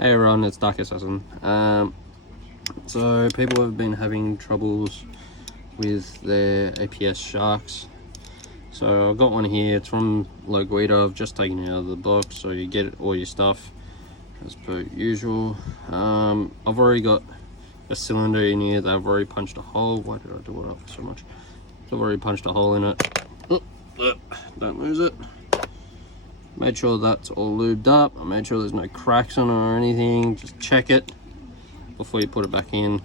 Hey everyone, it's Dark Assassin. So people have been having troubles with their APS sharks. So I've got one here. It's from Loguida. I've just taken it out of the box, so you get all your stuff as per usual. I've already got a cylinder in here that I've already punched a hole. Why did I do it up so much? So I've already punched a hole in it. Don't lose it. Made sure that's all lubed up. I made sure there's no cracks on it or anything. Just check it before you put it back in.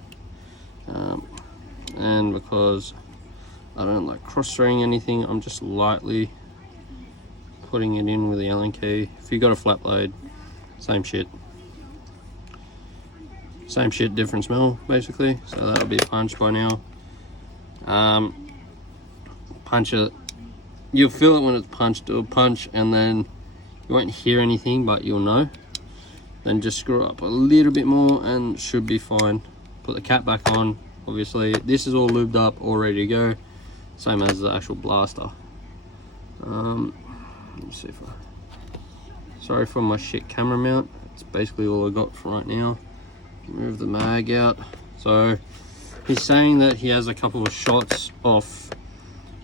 And because I don't like cross-threading anything, I'm just lightly putting it in with the Allen key. If you got a flat blade, same shit. Same shit, different smell, basically. So that'll be punched by now. Punch it. You'll feel it when it's punched. It'll punch and then you won't hear anything, but you'll know. Then just screw it up a little bit more and should be fine. Put the cap back on. Obviously, this is all lubed up, all ready to go. Same as the actual blaster. Let me see if sorry for my shit camera mount. It's basically all I got for right now. Move the mag out. So he's saying that he has a couple of shots off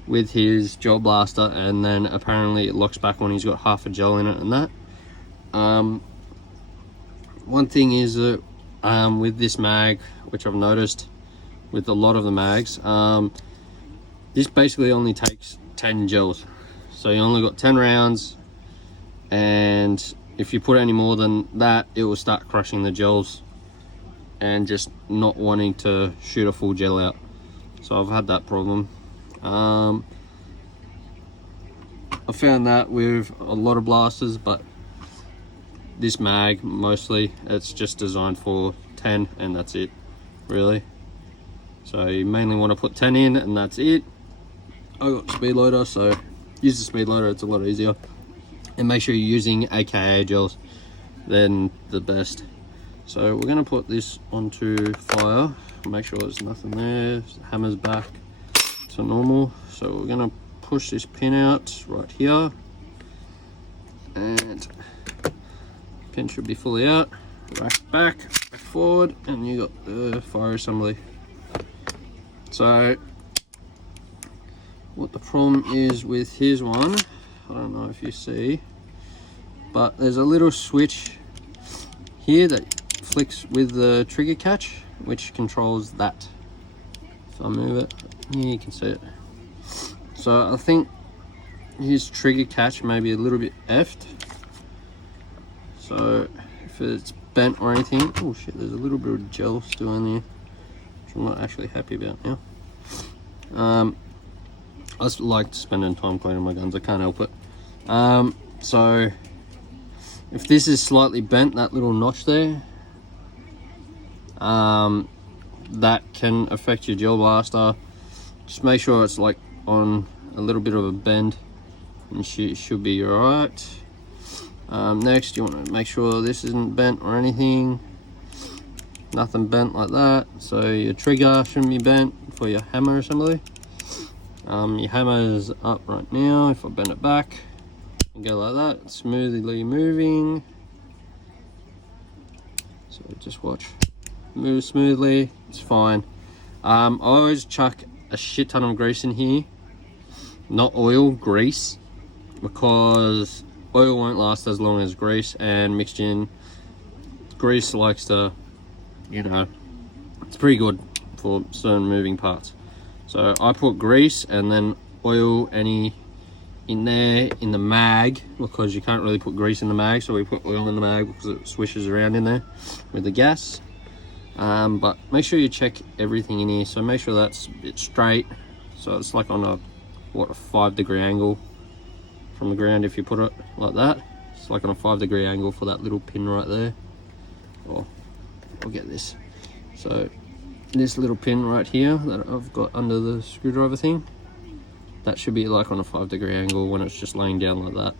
with his gel blaster, and then apparently it locks back when he's got half a gel in it and that. One thing is that with this mag, which I've noticed with a lot of the mags, this basically only takes 10 gels. So you only got 10 rounds, and if you put any more than that, it will start crushing the gels and just not wanting to shoot a full gel out. So I've had that problem. I found that with a lot of blasters, but this mag mostly, it's just designed for 10 and that's it, really. So you mainly want to put 10 in and that's it. I got speed loader, so use the speed loader, it's a lot easier. And make sure you're using AKA gels, then the best. So we're gonna put this onto fire, make sure there's nothing there. Hammer's back to normal. So we're gonna push this pin out right here, and pin should be fully out. Rack back forward, and you got the fire assembly. So what the problem is with his one, I don't know if you see, but there's a little switch here that flicks with the trigger catch, which controls that. If I move it, here you can see it. So I think his trigger catch may be a little bit effed. So if it's bent or anything, oh shit, there's a little bit of gel still in there, which I'm not actually happy about now. I just like spending time cleaning my guns, I can't help it. So if this is slightly bent, that little notch there, that can affect your gel blaster. Just make sure it's like on a little bit of a bend and she should be alright. Next, you want to make sure this isn't bent or anything. Nothing bent like that. So your trigger shouldn't be bent for your hammer assembly. Your hammer is up right now. If I bend it back and go like that, it's smoothly moving. So just watch. Move smoothly, it's fine. I always chuck a shit ton of grease in here, not oil, grease, because oil won't last as long as grease, and mixed in grease likes to, you know, it's pretty good for certain moving parts. So I put grease and then oil any in there in the mag, because you can't really put grease in the mag, so we put oil in the mag because it swishes around in there with the gas. But make sure you check everything in here. So make sure that's a bit straight. So it's like on a 5-degree angle from the ground. If you put it like that, it's like on a 5-degree angle for that little pin right there. Oh, I'll get this. So this little pin right here that I've got under the screwdriver thing, that should be like on a 5-degree angle when it's just laying down like that.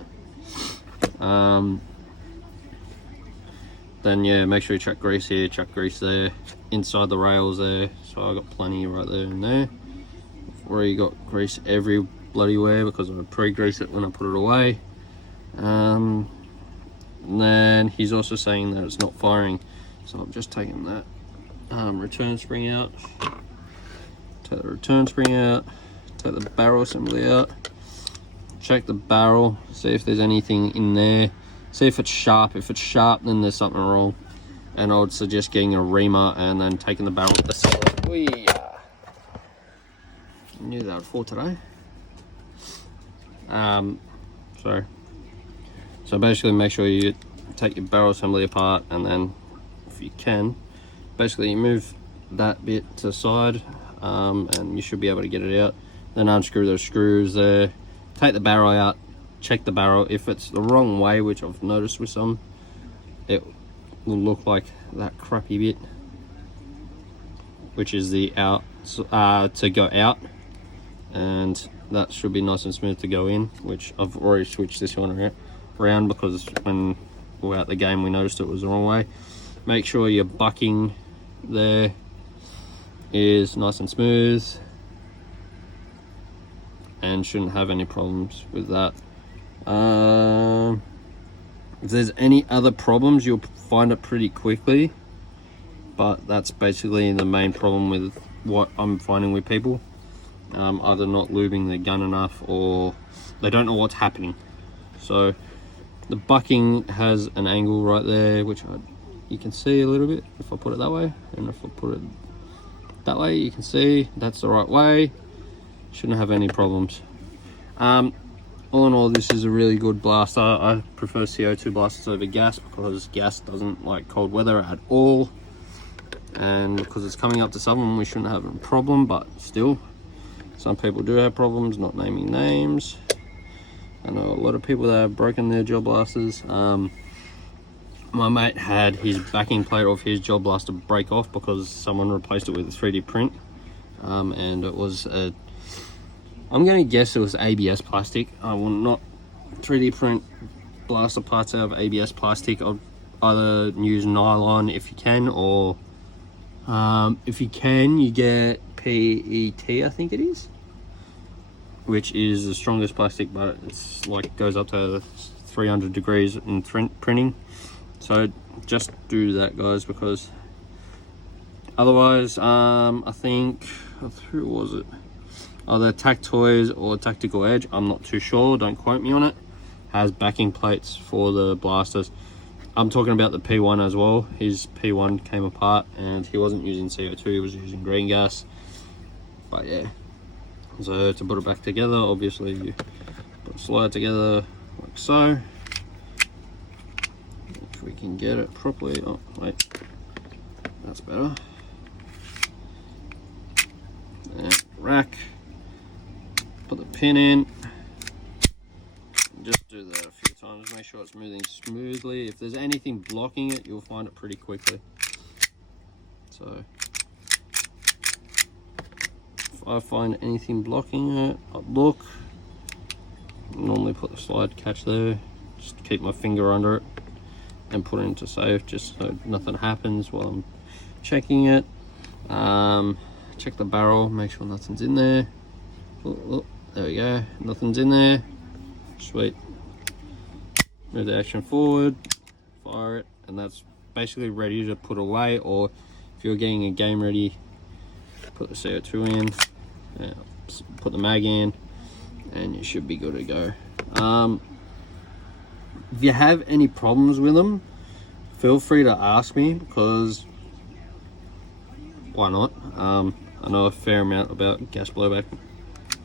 Then yeah, make sure you chuck grease here, chuck grease there, inside the rails there. So I got plenty right there and there. I've already got grease every bloody where because I pre-grease it when I put it away. And then he's also saying that it's not firing. So I'm just taking that return spring out. Take the return spring out. Take the barrel assembly out. Check the barrel. See if there's anything in there. See if it's sharp. If it's sharp, then there's something wrong. And I would suggest getting a reamer and then taking the barrel aside. Knew that for today. So basically make sure you take your barrel assembly apart, and then if you can, basically you move that bit to the side, and you should be able to get it out. Then unscrew those screws there, take the barrel out, check the barrel. If it's the wrong way, which I've noticed with some, it will look like that crappy bit, which is the out to go out, and that should be nice and smooth to go in, which I've already switched this one around because when we were at the game we noticed it was the wrong way. Make sure your bucking there is nice and smooth and shouldn't have any problems with that. If there's any other problems, you'll find it pretty quickly, but that's basically the main problem with what I'm finding with people. Either not lubing their gun enough, or they don't know what's happening. So the bucking has an angle right there, which you can see a little bit if I put it that way, and if I put it that way, you can see that's the right way. Shouldn't have any problems. All in all, this is a really good blaster. I prefer CO2 blasters over gas because gas doesn't like cold weather at all, and because it's coming up to summer, we shouldn't have a problem, but still some people do have problems, not naming names. I know a lot of people that have broken their gel blasters. My mate had his backing plate of his gel blaster break off because someone replaced it with a 3D print, and it was I'm gonna guess it was ABS plastic. I will not 3D print blaster parts out of ABS plastic. I'll either use nylon if you can, or if you can, you get PET, I think it is, which is the strongest plastic, but it's like goes up to 300 degrees in printing. So just do that, guys, because otherwise, I think, who was it? Either Tac Toys or Tactical Edge, I'm not too sure, don't quote me on it, has backing plates for the blasters. I'm talking about the P1 as well. His P1 came apart and he wasn't using CO2, he was using green gas. But yeah, so to put it back together, obviously you put the slide together like so. If we can get it properly, oh wait, that's better. And rack, put the pin in, just do that a few times, make sure it's moving smoothly. If there's anything blocking it, you'll find it pretty quickly. So if I find anything blocking it, I'll look. Normally put the slide catch there, just keep my finger under it and put it into safe just so nothing happens while I'm checking it. Check the barrel, make sure nothing's in there. Oh, there we go, nothing's in there. Sweet. Move the action forward, fire it, and that's basically ready to put away. Or if you're getting a game ready, put the CO2 in, put the mag in, and you should be good to go. If you have any problems with them, feel free to ask me, because why not? I know a fair amount about gas blowback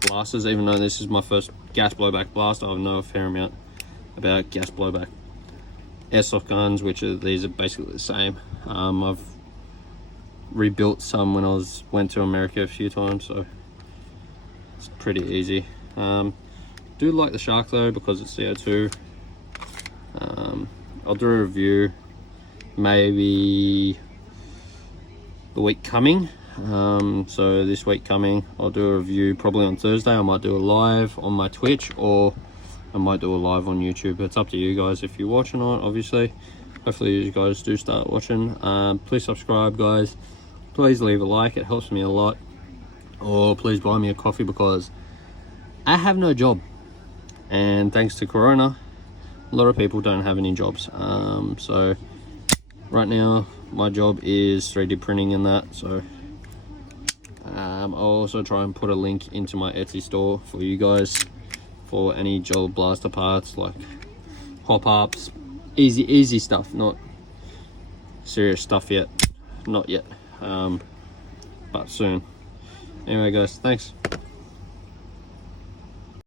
blasters. Even though this is my first gas blowback blaster, I know a fair amount about gas blowback airsoft guns, which these are basically the same. I've rebuilt some when I went to America a few times, so it's pretty easy. Do like the Shark though, because it's CO2. I'll do a review maybe the week coming. So this week coming, I'll do a review probably on Thursday. I might do a live on my Twitch, or I might do a live on YouTube. It's up to you guys if you watch or not, obviously. Hopefully you guys do start watching. Please subscribe, guys. Please leave a like, it helps me a lot. Or please buy me a coffee, because I have no job. And thanks to Corona, A lot of people don't have any jobs. So right now my job is 3D printing and that. So I'll also try and put a link into my Etsy store for you guys for any Gel Blaster parts, like pop-ups, easy stuff, not serious stuff yet, not yet, but soon. Anyway guys, thanks.